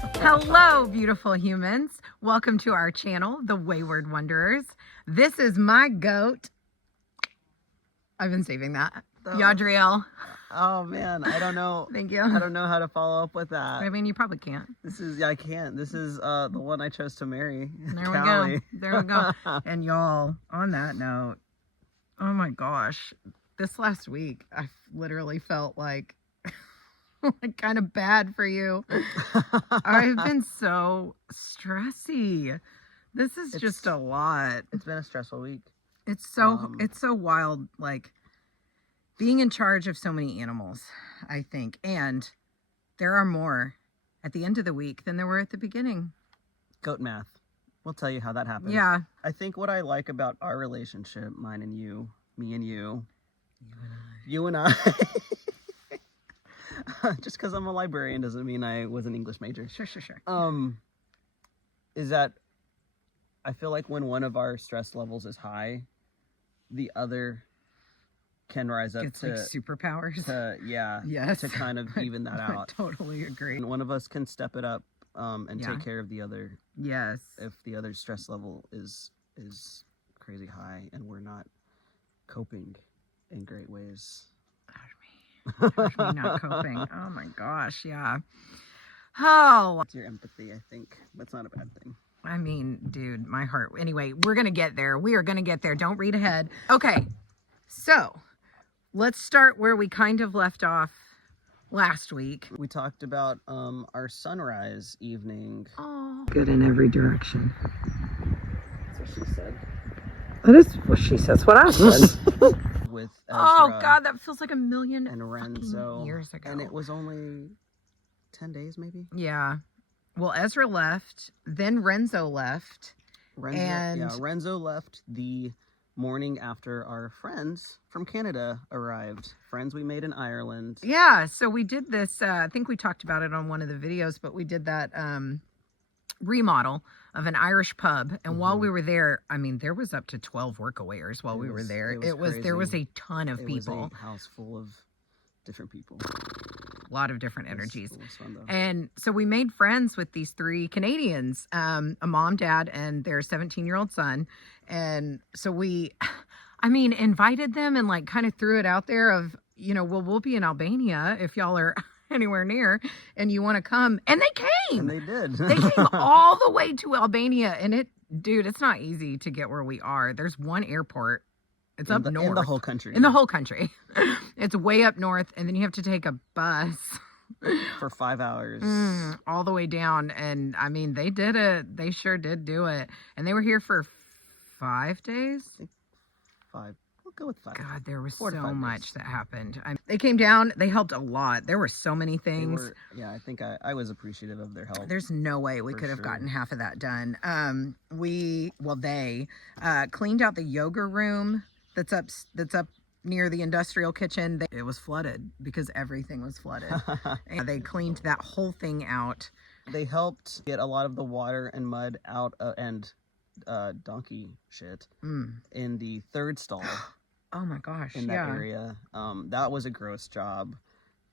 Hello, beautiful humans. Welcome to our channel, The Wayward Wanderers. This is my goat. I've been saving that. Yadriel. Oh man, I don't know. Thank you. I don't know how to follow up with that. I mean, you probably can't. I can't. This is the one I chose to marry. There Callie. we go. There we go. And y'all, on that note, oh my gosh, this last week, I literally felt like kind of bad for you. I've been so stressy. This is just a lot. It's been a stressful week. It's so wild, like being in charge of so many animals, I think. And there are more at the end of the week than there were at the beginning. Goat math. We'll tell you how that happens. Yeah. I think what I like about our relationship, mine and you, me and you, you and I, just because I'm a librarian doesn't mean I was an English major. Sure. Is that I feel like when one of our stress levels is high, the other can rise up it's like superpowers. To kind of even that out. I totally agree. And one of us can step it up and take care of the other. Yes. If the other stress level is crazy high and we're not coping in great ways. Gosh, me not coping. Oh my gosh, yeah. Oh. It's your empathy, I think. That's not a bad thing. I mean, dude, my heart. Anyway, we're going to get there. We are going to get there. Don't read ahead. Okay. So let's start where we kind of left off last week. We talked about our sunrise evening. Oh, good in every direction. That's what she said. That is what she says. What I said. With Ezra oh God, that feels like a million and Renzo years ago. And it was only 10 days, maybe. Yeah. Well, Ezra left, then Renzo left. Renzo left the morning after our friends from Canada arrived. Friends we made in Ireland. Yeah, so we did this, I think we talked about it on one of the videos, but we did that remodel of an Irish pub. And while we were there, I mean, there was up to 12 workawayers while we were there. There was a ton of people. It was a house full of different people. A lot of different energies. It was fun, though. And so we made friends with these three Canadians, a mom, dad, and their 17-year-old son. And so we, invited them and like kind of threw it out there of, we'll be in Albania if y'all are anywhere near and you want to come. And they came. And they did. They came all the way to Albania. And it's not easy to get where we are. There's one airport. It's up north. In the whole country. In the whole country. It's way up north, and then you have to take a bus. For 5 hours. All the way down. And, they did it. They sure did do it. And they were here for 5 days? I think 5. We'll go with 5. God, there was 4 to 5 so days. much that happened. They came down. They helped a lot. There were so many things. I think I was appreciative of their help. There's no way we could have gotten half of that done. They cleaned out the yoga room that's up near the industrial kitchen. It was flooded because everything was flooded. And they cleaned that whole thing out. They helped get a lot of the water and mud out and donkey shit in the third stall. Oh my gosh. In that area. That was a gross job.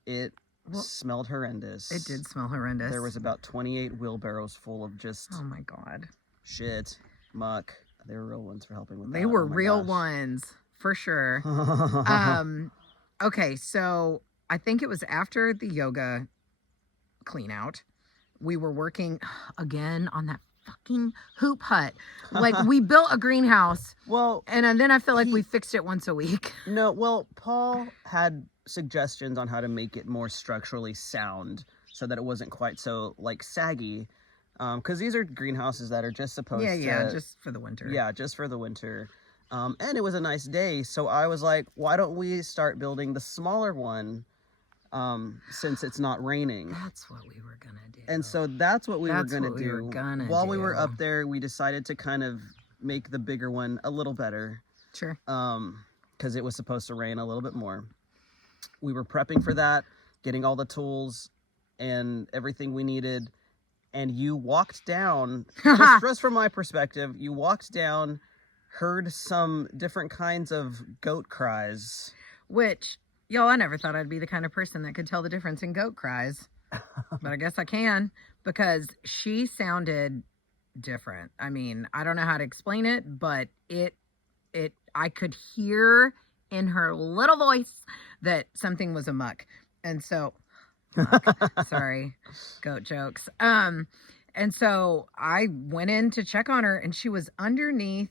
It smelled horrendous. It did smell horrendous. There was about 28 wheelbarrows full of just oh my God. Shit, muck. They were real ones for helping with that. They were real ones, for sure. Okay, so I think it was after the yoga clean out. We were working again on that fucking hoop hut. Like, we built a greenhouse. Well, and then I feel like we fixed it once a week. No, well, Paul had suggestions on how to make it more structurally sound so that it wasn't quite so, like, saggy. Because these are greenhouses that are just supposed to... just for the winter. Yeah, just for the winter. And it was a nice day, so I was like, why don't we start building the smaller one since it's not raining? That's what we were going to do. And so that's what we were going to do. While we were up there, we decided to kind of make the bigger one a little better. Sure. Because it was supposed to rain a little bit more. We were prepping for that, getting all the tools and everything we needed. And you walked down, just from my perspective, you walked down, heard some different kinds of goat cries. Which, y'all, I never thought I'd be the kind of person that could tell the difference in goat cries. But I guess I can. because she sounded different. I mean, I don't know how to explain it, but I could hear in her little voice that something was amuck. And so, sorry, goat jokes. And so I went in to check on her, and she was underneath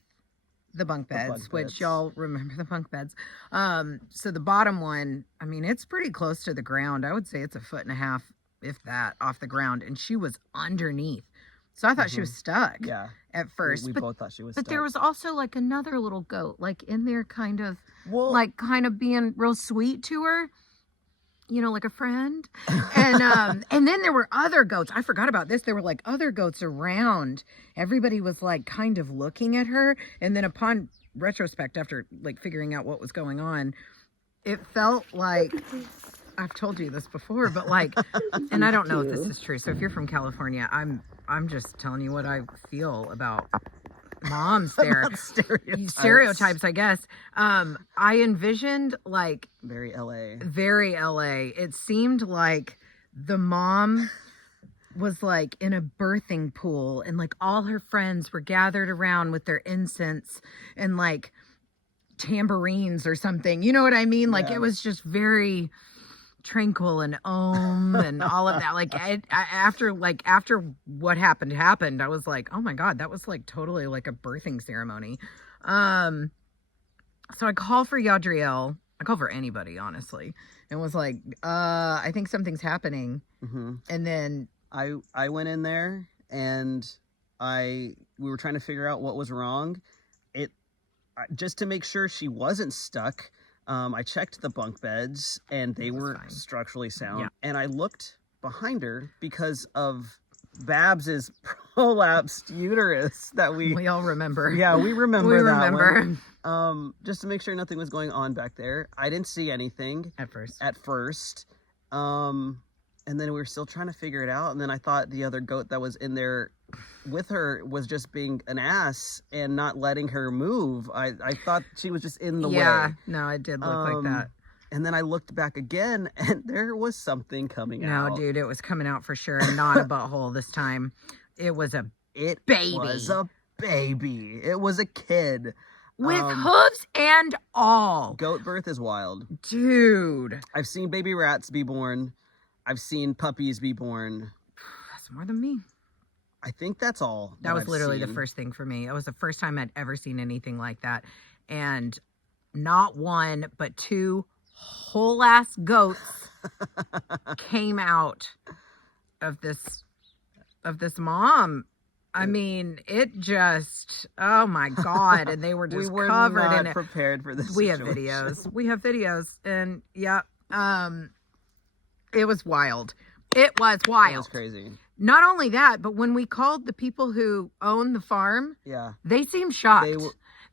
the bunk beds, which y'all remember the bunk beds. So the bottom one, I mean, it's pretty close to the ground. I would say it's 1.5 feet, if that, off the ground, and she was underneath. So I thought she was stuck. Yeah. At first, we both thought she was stuck. But there was also like another little goat, like in there, kind of, well, kind of being real sweet to her. You know, like a friend. And then there were other goats. I forgot about this. There were like other goats around. Everybody was like kind of looking at her. And then upon retrospect, after like figuring out what was going on, it felt like, I've told you this before, but like, and I don't know if this is true. So if you're from California, I'm just telling you what I feel about moms there. Stereotypes, I guess. I envisioned like very LA. It seemed like the mom was like in a birthing pool, and like all her friends were gathered around with their incense and like tambourines or something. You know what I mean? Like it was just very tranquil and and all of that. Like after what happened, I was like, oh my God, that was like totally like a birthing ceremony. So I call for Yadriel. I call for anybody, honestly, and was like, I think something's happening. Mm-hmm. And then I went in there, and we were trying to figure out what was wrong. Just to make sure she wasn't stuck. I checked the bunk beds, and they were fine. Structurally sound. Yeah. And I looked behind her because of Babs's prolapsed uterus that we all remember. Yeah, we remember that one. Just to make sure nothing was going on back there. I didn't see anything at first. And then we were still trying to figure it out. And then I thought the other goat that was in there with her was just being an ass and not letting her move. I thought she was just in the way. Yeah, no, it did look like that. And then I looked back again, and there was something coming out. No, dude, it was coming out for sure. Not a butthole this time. It was a baby. It was a baby. It was a kid. With hooves and all. Goat birth is wild. Dude. I've seen baby rats be born. I've seen puppies be born. That's more than me. I think that's all. That was literally the first thing for me. It was the first time I'd ever seen anything like that. And not one, but two whole ass goats came out of this mom. I mean, it just, oh my God. And they were just covered in it. Prepared for this. We have videos. And yeah, it was wild. It was crazy. Not only that, but when we called the people who own the farm, they seemed shocked.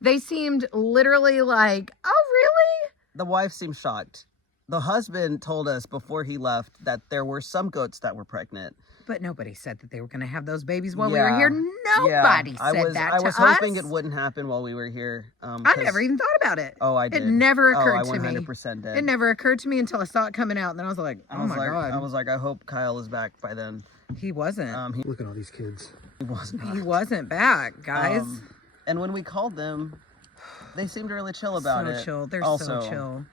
They seemed literally like, oh, really? The wife seemed shocked. The husband told us before he left that there were some goats that were pregnant. But nobody said that they were going to have those babies while we were here. Nobody said that to us. I was hoping it wouldn't happen while we were here. I never even thought about it. Oh, I did. It never occurred to me. I 100% did. It never occurred to me until I saw it coming out. And then I was like, oh my God. I was like, I hope Kyle is back by then. He wasn't. Look at all these kids. He wasn't back, guys. And when we called them, they seemed really chill about it. So chill. They're also, so chill.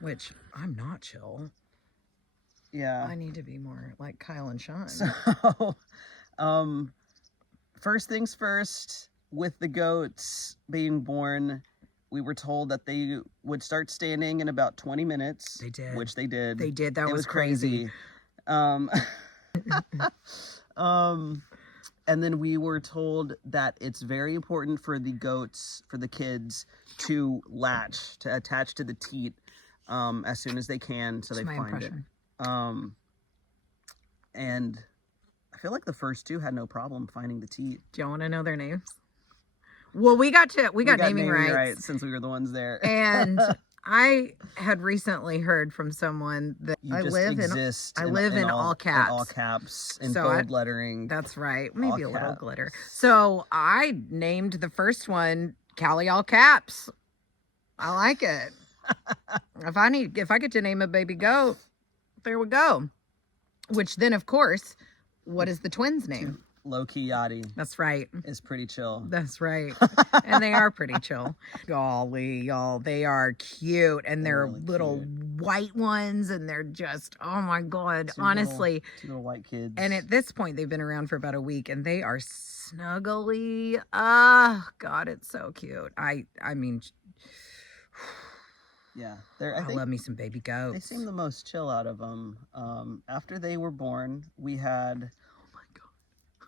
Which I'm not chill. Yeah. I need to be more like Kyle and Sean. So, first things first, with the goats being born, we were told that they would start standing in about 20 minutes. They did. Which they did. They did. That was crazy. And then we were told that it's very important for the goats, for the kids, to latch, to attach to the teat as soon as they can, so they find it. And I feel like the first two had no problem finding the teat. Do you want to know their names? Well, we got naming rights since we were the ones there. And I had recently heard from someone that I live in all caps. In all caps, in bold lettering. That's right. Maybe a little glitter. So I named the first one Callie all caps. I like it. If I get to name a baby goat, there we go. Which then, of course, what is the twins' name? Callie Yadi That's right. is pretty chill. That's right. And they are pretty chill. Golly, y'all, they are cute, and they're really little cute. white ones, and they're just, oh my God, Two honestly. two little white kids. And at this point, they've been around for about a week, and they are snuggly. Oh God, it's so cute. I mean, yeah, I love me some baby goats. they seem the most chill out of them. After they were born, we had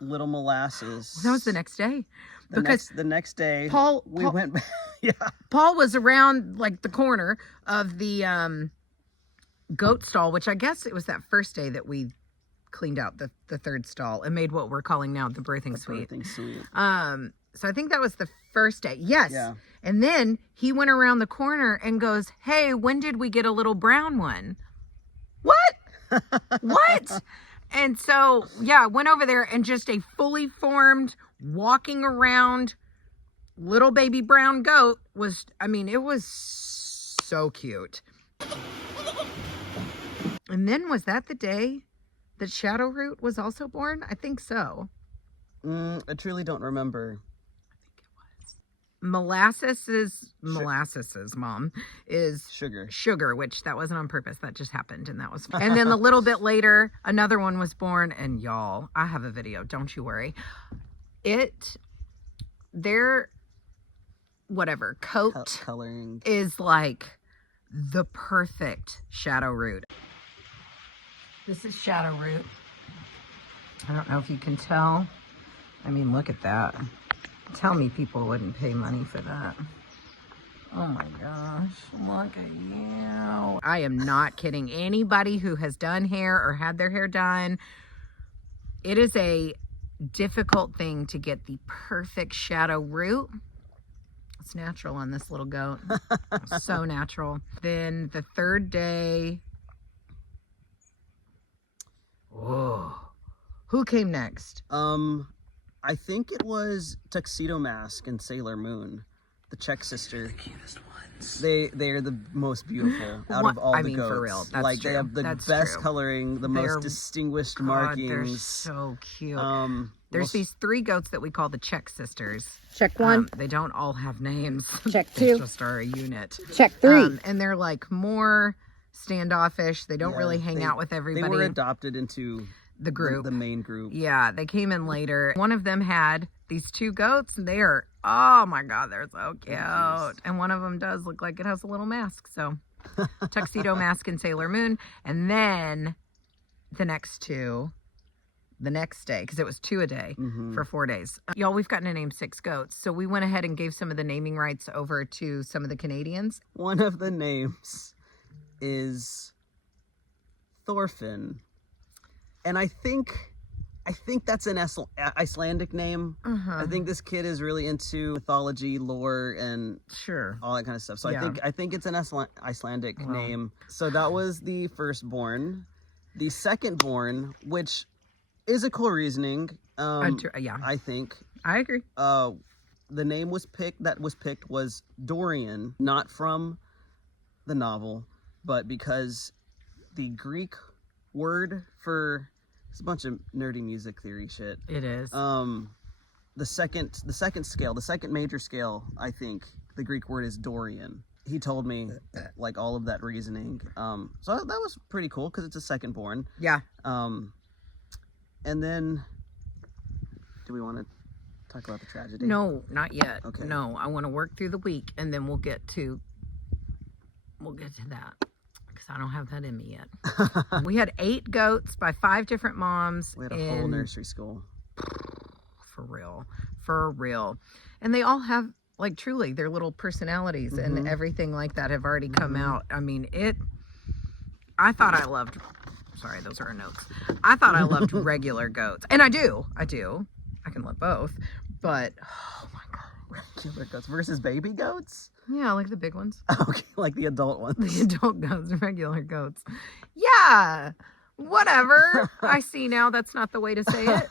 little Molasses. That was the next day. The next day, Paul went back. Yeah. Paul was around like the corner of the goat stall, which I guess it was that first day that we cleaned out the third stall and made what we're calling now the birthing suite. Birthing suite. So I think that was the first day. Yes. Yeah. And then he went around the corner and goes, "Hey, when did we get a little brown one?" What? What? And so, yeah, I went over there, and just a fully formed, walking around little baby brown goat was, I mean, it was so cute. And then was that the day that Shadowroot was also born? I think so. I truly don't remember. Molasses' mom is Sugar, which that wasn't on purpose. That just happened, and that was fun. And then a little bit later, another one was born, and y'all, I have a video. Don't you worry. Their whatever coat coloring is like the perfect Shadowroot. This is Shadowroot. I don't know if you can tell. I mean, look at that. Tell me people wouldn't pay money for that. Oh my gosh, look at you. I am not kidding. Anybody who has done hair or had their hair done, it is a difficult thing to get the perfect Shadowroot. It's natural on this little goat. So natural. Then the third day. Whoa. Who came next? I think it was Tuxedo Mask and Sailor Moon, the Czech sister. The cutest ones. They are the most beautiful out of all the goats. For real, that's like true. They have the best coloring, the most distinguished markings. They're so cute. There's these 3 goats that we call the Czech sisters. Check 1. They don't all have names. Check They 2. just are a unit. Check 3. And they're like more standoffish. They don't really hang out with everybody. They were adopted into the group, the main group. Yeah, they came in later. One of them had these 2 goats, and they are, oh my God, they're so cute. And one of them does look like it has a little mask. So Tuxedo Mask and Sailor Moon. And then the next 2, the next day, because it was 2 a day for 4 days. Y'all, we've gotten to name 6 goats. So we went ahead and gave some of the naming rights over to some of the Canadians. One of the names is Thorfinn. And I think that's an Icelandic name. I think this kid is really into mythology, lore, and all that kind of stuff. So I think it's an Icelandic name. So that was the firstborn. The secondborn, which is a cool reasoning. I think. I agree. The name was picked was Dorian, not from the novel, but because the Greek word for, it's a bunch of nerdy music theory shit. It is. The second scale, the second major scale, I think the Greek word is Dorian. He told me like all of that reasoning. So that was pretty cool because it's a secondborn. Yeah. And then, do we want to talk about the tragedy? No, not yet. Okay. No, I want to work through the week, and then we'll get to that. I don't have that in me yet. We had 8 goats by 5 different moms. We had a whole nursery school. For real. And they all have, like, truly their little personalities and everything like that have already come out. I mean, I thought I loved, sorry, those are our notes. I thought I loved regular goats. And I do. I can love both. But, oh my God. Regular goats versus baby goats? Yeah, like the big ones. Okay, like the adult ones. The adult goats, regular goats. Yeah, whatever. I see now that's not the way to say it.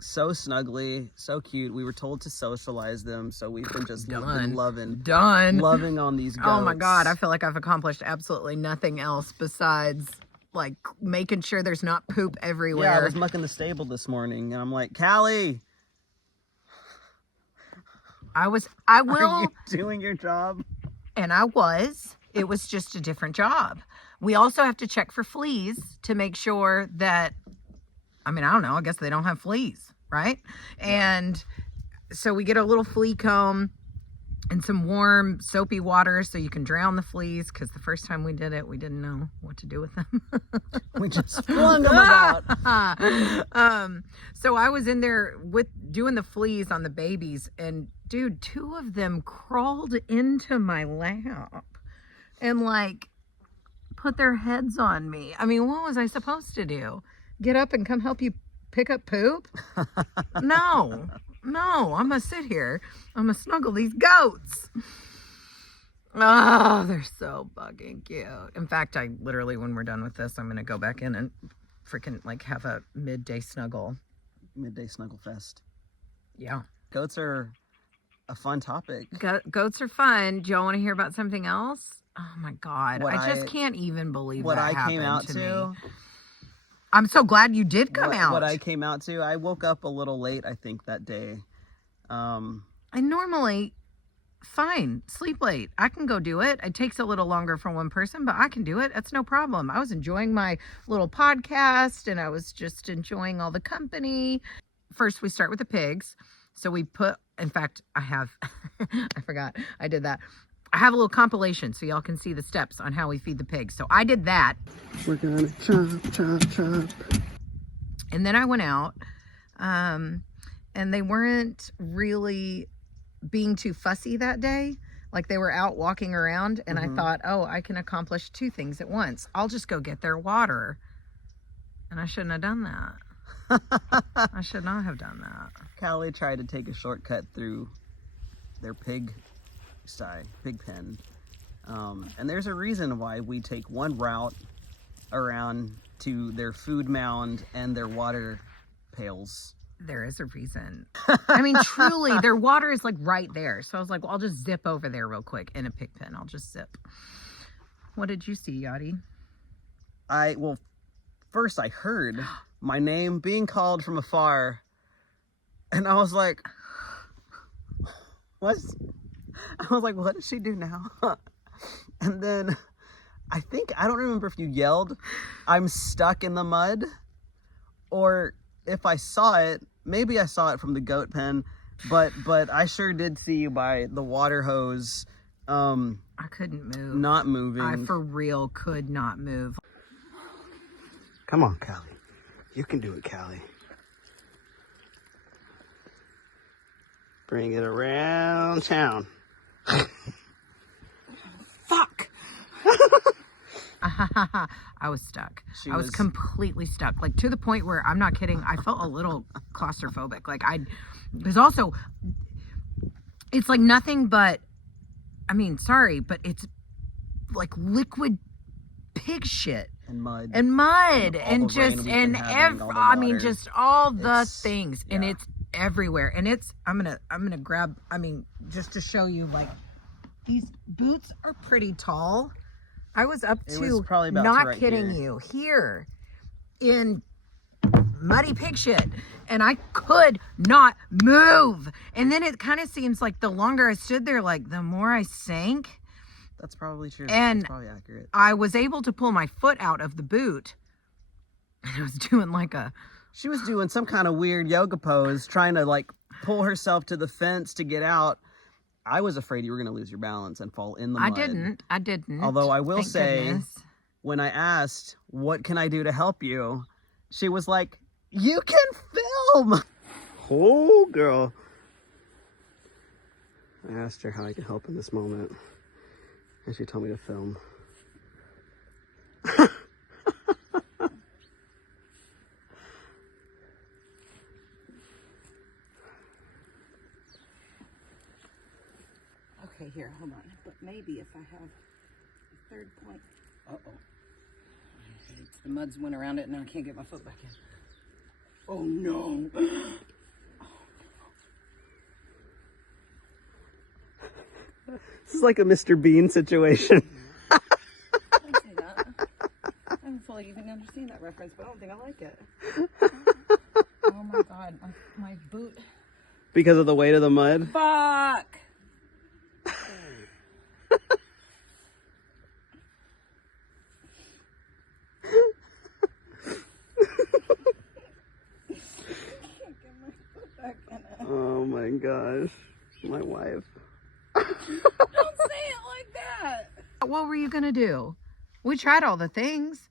So snuggly, so cute. We were told to socialize them, so we've been just loving Done. loving on these goats. Oh my God, I feel like I've accomplished absolutely nothing else besides like making sure there's not poop everywhere. Yeah, I was mucking the stable this morning, and I'm like, Callie, I will, are you doing your job? and I was. It was just a different job. We also have to check for fleas to make sure that, I mean, I don't know, I guess they don't have fleas, right? Yeah. And so we get a little flea comb and some warm soapy water so you can drown the fleas, because the first time we did it, we didn't know what to do with them. We just flung them about. So I was in there with doing the fleas on the babies, and dude, 2 of them crawled into my lap and like put their heads on me. I mean, what was I supposed to do? Get up and come help you pick up poop? No, I'm gonna sit here. I'm gonna snuggle these goats. Oh, they're so fucking cute. In fact, I literally, when we're done with this, I'm gonna go back in and freaking like have a midday snuggle. Midday snuggle fest. Yeah. Goats are a fun topic. Goats are fun. Do y'all want to hear about something else? Oh my God. What I just can't even believe what that I came out to to. me. I'm so glad you did come out. What I came out to, I woke up a little late, I think, that day. I normally, fine, sleep late. I can go do it. It takes a little longer for one person, but I can do it. That's no problem. I was enjoying my little podcast, and I was just enjoying all the company. First, we start with the pigs. So we put, in fact, I have, I forgot, I did that. I have a little compilation so y'all can see the steps on how we feed the pigs. So I did that. We're gonna chop. And then I went out, and they weren't really being too fussy that day. Like, they were out walking around, and I thought, oh, I can accomplish 2 things at once. I'll just go get their water. And I shouldn't have done that. I should not have done that. Callie tried to take a shortcut through their pig pen. And there's a reason why we take one route around to their food mound and their water pails. There is a reason. I mean, truly, their water is like right there. So I was like, well, I'll just zip over there real quick in a pig pen. I'll just zip. What did you see, Yadi? First I heard my name being called from afar, and I was like, what? I was like, what does she do now? And then I don't remember if you yelled, I'm stuck in the mud, or if I saw it, maybe I saw it from the goat pen, but I sure did see you by the water hose. I couldn't move. Not moving. I for real could not move. Come on, Callie. You can do it, Callie. Bring it around town. Fuck! I was stuck. I was completely stuck. Like, to the point where, I'm not kidding, I felt a little claustrophobic. Like, because also, it's like nothing but, I mean, sorry, but it's like liquid pig shit. And mud. And just, and I mean, just all the things. Yeah. And it's everywhere. And it's, I'm gonna grab, I mean, just to show you, like, these boots are pretty tall. I was up to, not kidding you, here in muddy pig shit, and I could not move. And then it kind of seems like the longer I stood there, like the more I sank. That's probably true. And that's probably accurate. I was able to pull my foot out of the boot, and I was doing like she was doing some kind of weird yoga pose, trying to like pull herself to the fence to get out. I was afraid you were going to lose your balance and fall in the mud. I didn't. Although I will say, goodness, when I asked, what can I do to help you? She was like, you can film. Oh, girl. I asked her how I could help in this moment, and she told me to film. Okay, here, hold on. But maybe if I have a third point. Uh-oh. The mud's went around it, and now I can't get my foot back in. Oh, no. This is like a Mr. Bean situation. I didn't say that. I have a full will even understand that reference, but I don't think I like it. Oh my God, my boot. Because of the weight of the mud? Fuck! Oh my gosh. My wife. Don't say it like that! What were you gonna do? We tried all the things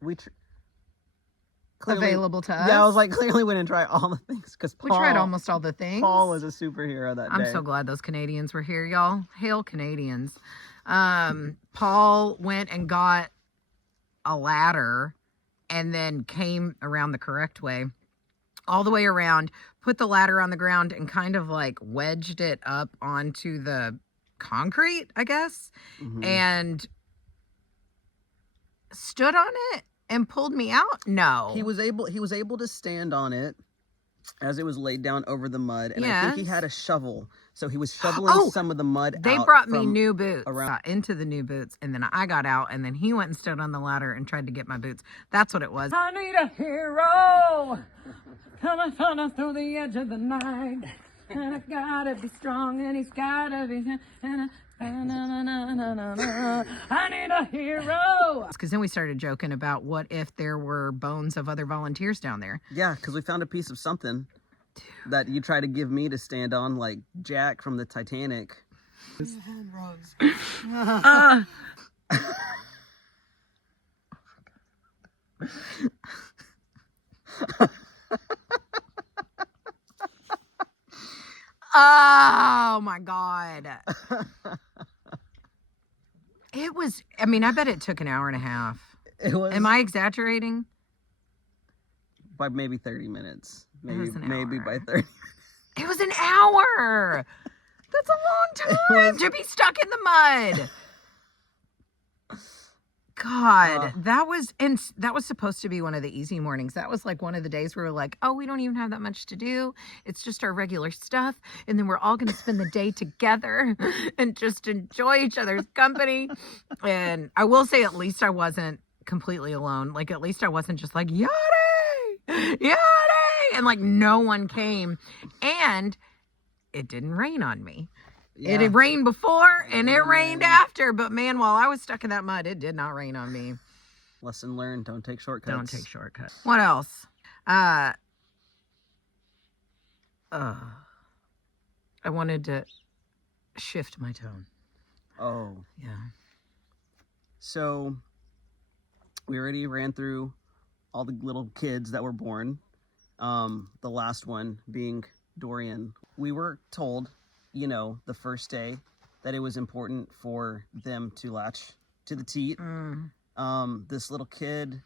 available to us. Yeah, I was like, clearly we didn't try all the things because we tried almost all the things. Paul was a superhero that day. I'm so glad those Canadians were here, y'all. Hail Canadians. Paul went and got a ladder and then came around the correct way, all the way around, put the ladder on the ground and kind of like wedged it up onto the concrete, I guess, and stood on it and pulled me out. No, he was able to stand on it as it was laid down over the mud, and I think he had a shovel, so he was shoveling some of the mud. They brought me new boots. Got into the new boots, and then I got out, and then he went and stood on the ladder and tried to get my boots. That's what it was. I need a hero coming through the edge of the night, and I gotta be strong, and he's gotta be. I need a hero. Because then we started joking about what if there were bones of other volunteers down there. Yeah, because we found a piece of something that you try to give me to stand on, like Jack from the Titanic. Hand rugs. Oh my God. It was, I mean, I bet it took an hour and a half. It was. Am I exaggerating? By maybe 30 minutes. Maybe was an hour. by 30. It was an hour. That's a long time to be stuck in the mud. God, that was supposed to be one of the easy mornings. That was like one of the days where we're like, oh, we don't even have that much to do. It's just our regular stuff. And then we're all going to spend the day together and just enjoy each other's company. And I will say, at least I wasn't completely alone. Like, at least I wasn't just like, Yadi, Yadi. And like, no one came. And it didn't rain on me. Yeah. It had rained before and it rained after, but man, while I was stuck in that mud, it did not rain on me. Lesson learned, don't take shortcuts. Don't take shortcuts. What else? I wanted to shift my tone. Oh. Yeah. So we already ran through all the little kids that were born. The last one being Dorian. We were told, you know, the first day that it was important for them to latch to the teat. This little kid,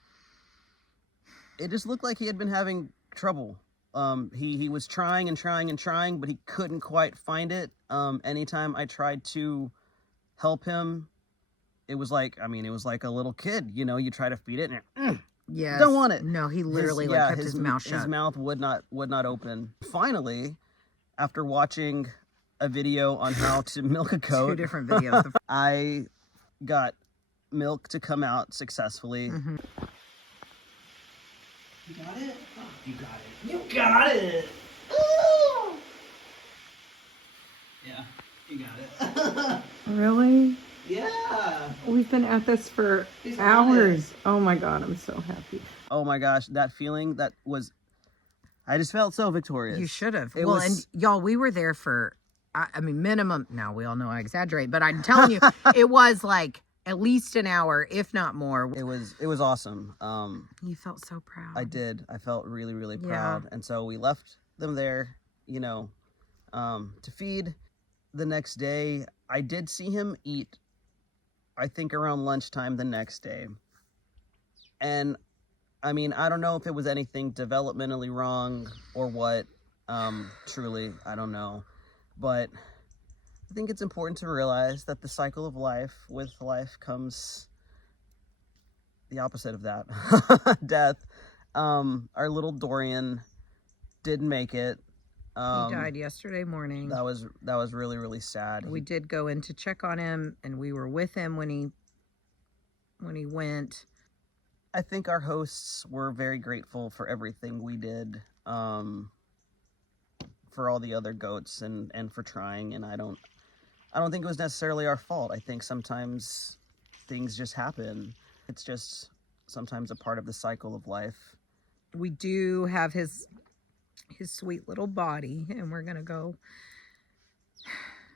it just looked like he had been having trouble. He was trying, but he couldn't quite find it. Anytime I tried to help him, it was like a little kid, you know, you try to feed it and yes. Don't want it. No, he literally kept his mouth shut. His mouth would not open. Finally, after watching a video on how to milk a goat. 2 different videos. I got milk to come out successfully. Mm-hmm. You got it? Oh, you got it. You got it! Ooh! Yeah, you got it. Really? Yeah! We've been at this for hours. Oh my God, I'm so happy. Oh my gosh, that feeling, I just felt so victorious. You should have. And y'all, we were there for, I mean, minimum, now we all know I exaggerate, but I'm telling you, it was like at least an hour, if not more. It was awesome. You felt so proud. I did. I felt really, really proud. And so we left them there, you know, to feed. The next day, I did see him eat, I think around lunchtime the next day. And I mean, I don't know if it was anything developmentally wrong or what. Truly, I don't know. But I think it's important to realize that the cycle of life, with life comes the opposite of that, death. Our little Dorian didn't make it. He died yesterday morning. That was really, really sad. We did go in to check on him, and we were with him when he went. I think our hosts were very grateful for everything we did, for all the other goats and for trying. And I don't think it was necessarily our fault. I think sometimes things just happen. It's just sometimes a part of the cycle of life. We do have his sweet little body, and we're gonna go.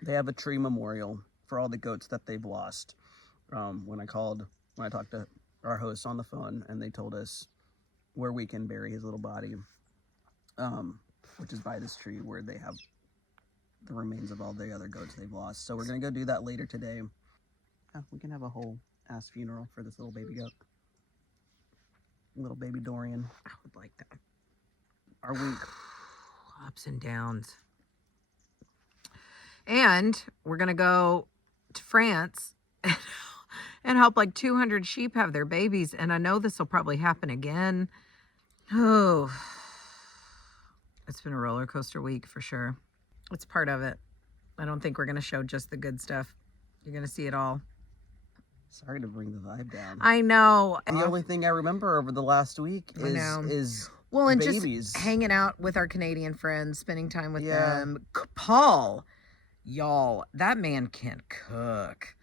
They have a tree memorial for all the goats that they've lost. When I talked to our hosts on the phone, and they told us where we can bury his little body, which is by this tree where they have the remains of all the other goats they've lost. So we're gonna go do that later today. We can have a whole ass funeral for this little baby goat, little baby Dorian. I would like that. Our week. Ups and downs. And we're going to go to France and help like 200 sheep have their babies. And I know this will probably happen again. Oh, it's been a roller coaster week for sure. It's part of it. I don't think we're going to show just the good stuff. You're going to see it all. Sorry to bring the vibe down. I know. The only thing I remember over the last week is well, and babies. Just hanging out with our Canadian friends, spending time with them. Paul, y'all, that man can cook.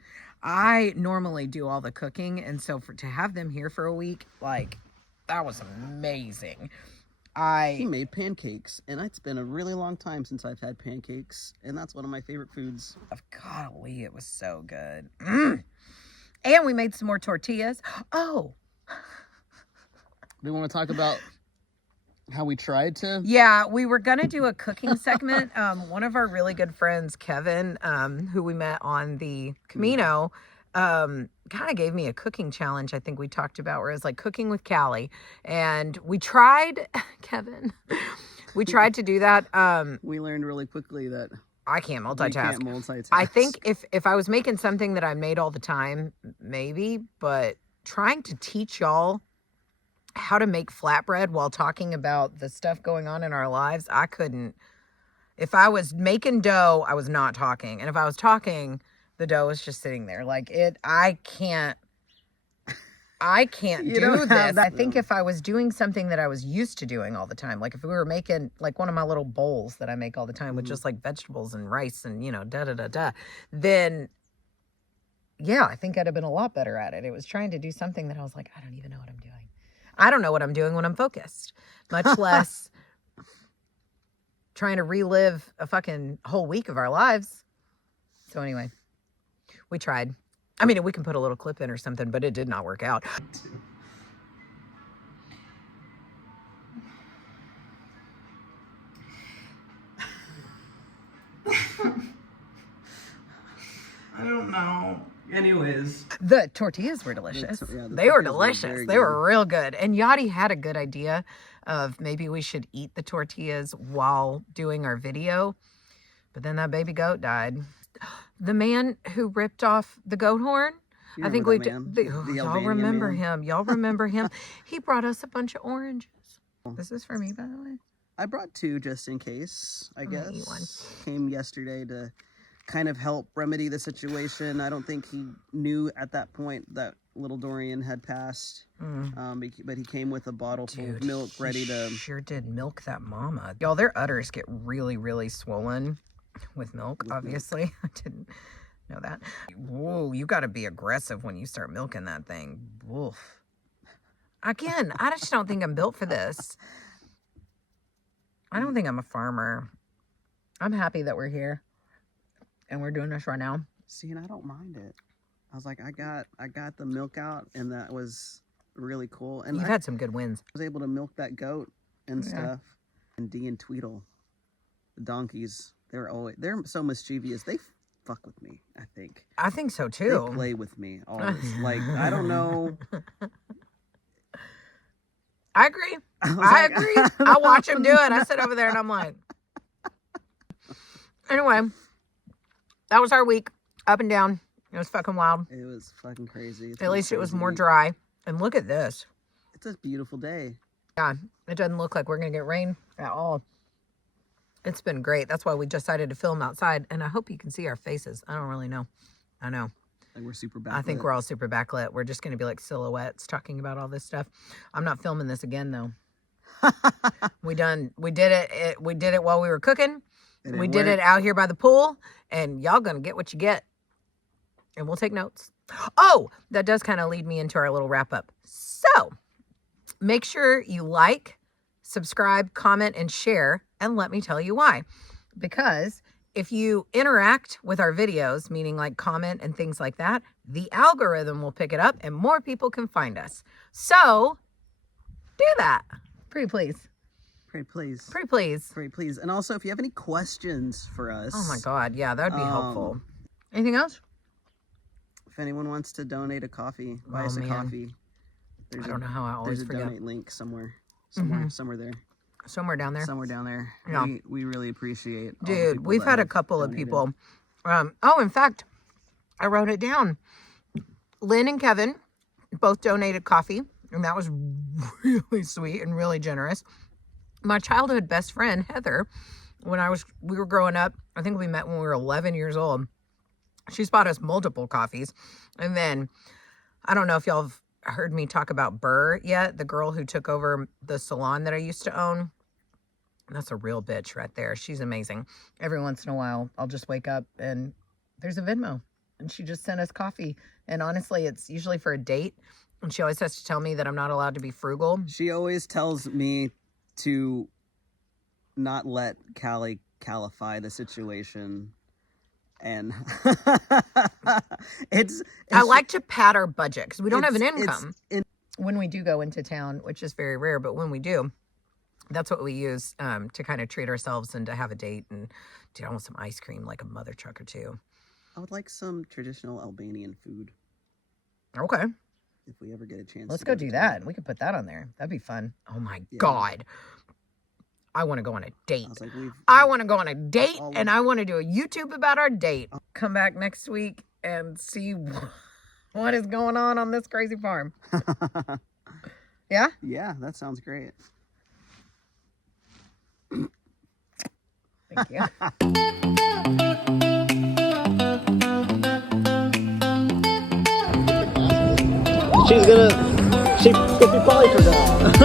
I normally do all the cooking, and so to have them here for a week, like, that was amazing. He made pancakes, and it's been a really long time since I've had pancakes, and that's one of my favorite foods. Golly, it was so good. And we made some more tortillas. Oh. Do we want to talk about how we tried to? Yeah, we were going to do a cooking segment. One of our really good friends, Kevin, who we met on the Camino, kind of gave me a cooking challenge. I think we talked about where it was like cooking with Callie. And we tried, Kevin, we tried to do that. We learned really quickly that I can't multitask. You can't multitask. I think if I was making something that I made all the time, maybe, but trying to teach y'all how to make flatbread while talking about the stuff going on in our lives, I couldn't. If I was making dough, I was not talking. And if I was talking, the dough was just sitting there. Like I can't do this. I think if I was doing something that I was used to doing all the time, like if we were making like one of my little bowls that I make all the time with just like vegetables and rice and, then yeah, I think I'd have been a lot better at it. It was trying to do something that I was like, I don't even know what I'm doing. I don't know what I'm doing when I'm focused, much less trying to relive a fucking whole week of our lives. So anyway, we tried. I mean, we can put a little clip in or something, but it did not work out. I don't know. Anyways. The tortillas were delicious. They were delicious. They were real good. And Yadi had a good idea of maybe we should eat the tortillas while doing our video. But then that baby goat died. The man who ripped off the goat horn, I think we did. Y'all remember him. Y'all remember him. He brought us a bunch of oranges. This is for me, by the way. I brought 2 just in case, I guess. Eat one. Came yesterday to kind of help remedy the situation. I don't think he knew at that point that little Dorian had passed. But he came with a bottle full of milk ready to... Sure did milk that mama. Y'all, their udders get really, really swollen with milk, obviously. I didn't know that. Whoa, you got to be aggressive when you start milking that thing. Woof. Again, I just don't think I'm built for this. I don't think I'm a farmer. I'm happy that we're here and we're doing this right now. See, and I don't mind it. I was like, I got the milk out, and that was really cool. And You've had some good wins. I was able to milk that goat and stuff. And Dee and Tweedle, the donkeys, they're so mischievous. They fuck with me, I think. I think so too. They play with me always. Like, I don't know. I agree. I agree. I watch him do it. I sit over there and I'm like. Anyway, that was our week. Up and down. It was fucking wild. It was fucking crazy. At least it was more dry. And look at this. It's a beautiful day. Yeah, it doesn't look like we're going to get rain at all. It's been great. That's why we decided to film outside. And I hope you can see our faces. I don't really know. I know. Like we're super backlit. I think we're all super backlit. We're just going to be like silhouettes talking about all this stuff. I'm not filming this again though. We did it while we were cooking. We did it out here by the pool, and y'all gonna get what you get. And we'll take notes. Oh, that does kind of lead me into our little wrap up. So make sure you like, subscribe, comment, and share, and let me tell you why. Because if you interact with our videos, meaning like comment and things like that, the algorithm will pick it up and more people can find us. So do that. Pretty please. Pretty please. Pretty please. Pretty please. And also, if you have any questions for us. Oh my God. Yeah, that would be helpful. Anything else? If anyone wants to donate a coffee, buy us a coffee. I don't know how I always forget. There's a donate link somewhere there. Somewhere down there. Somewhere down there. Yeah. We really appreciate all the Dude, people we've that had a have couple of donated. people. In fact, I wrote it down. Lynn and Kevin both donated coffee, and that was really sweet and really generous. My childhood best friend, Heather, we were growing up, I think we met when we were 11 years old. She's bought us multiple coffees. And then, I don't know if y'all have heard me talk about Burr yet, the girl who took over the salon that I used to own. That's a real bitch right there. She's amazing. Every once in a while, I'll just wake up and there's a Venmo. And she just sent us coffee. And honestly, it's usually for a date. And she always has to tell me that I'm not allowed to be frugal. She always tells me to not let Callie calify the situation. And I like to pad our budget because we don't have an income. When we do go into town, which is very rare, but when we do, that's what we use to kind of treat ourselves and to have a date. And dude, I want some ice cream, like a mother truck or two. I would like some traditional Albanian food. Okay. If we ever get a chance. Let's go do that. We could put that on there. That'd be fun. Oh my God. I want to go on a date. I want to go on a date and I want to do a YouTube about our date. Come back next week and see what is going on this crazy farm. Yeah? Yeah, that sounds great. Thank you. She probably forgot.